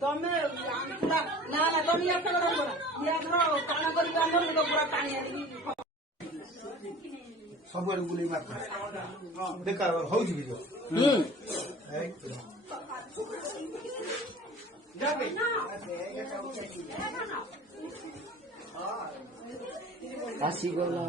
ତମେ ପୁରା ନା ନା ତମେ ଇଏ କର କାଣ କରିକି ଆମର ଲୋକ ପୁରା ଟାଣି ଆଣିକି ସବୁଆଡେ ବୁଲେଇ ମାର ଦେଖା ହଉଛି କି ଆସିଗଲା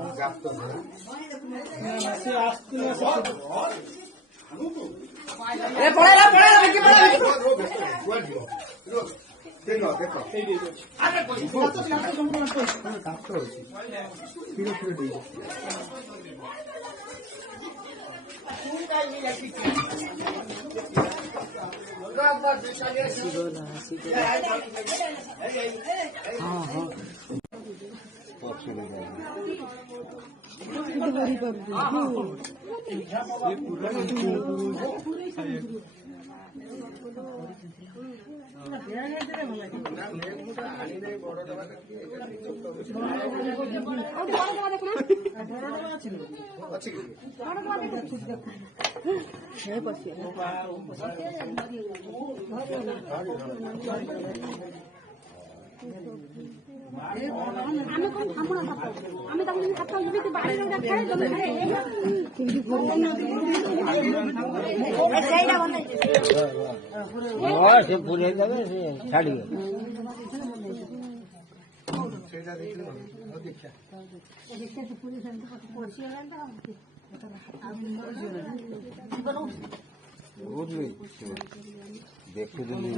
ଦେଖ ଦେଖ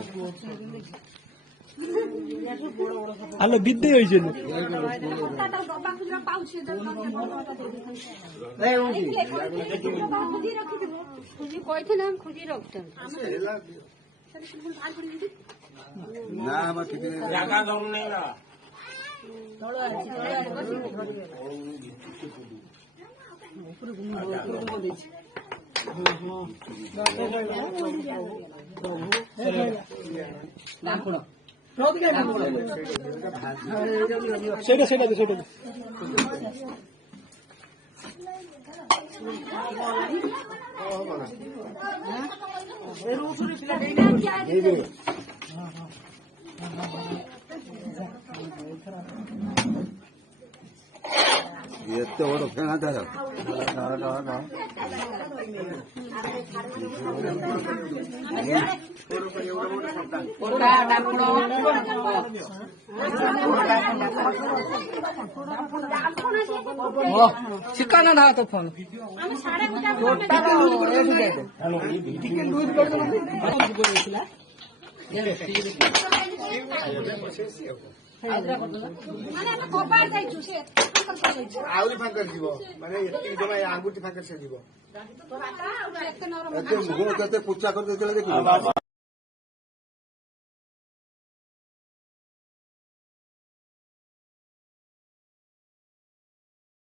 আলো বিদ্যে হয়েছে না আমার কিছু জায়গা দম নেই না সেটা সেটা সেটা ଏତେ ବଡ ଫେଣା ତାର ঠিকানা না তো ফোন ଆହୁରି ଫାଙ୍କା ଯିବ ମାନେ ଏତିକି ଜମା ଆଙ୍ଗୁଠି ଫାଙ୍କା ସେ ଯିବ ଏତେ ମୁହଁ କେତେ ପୁଚା କରିଦେଇଥିଲା ଦେଖିବ।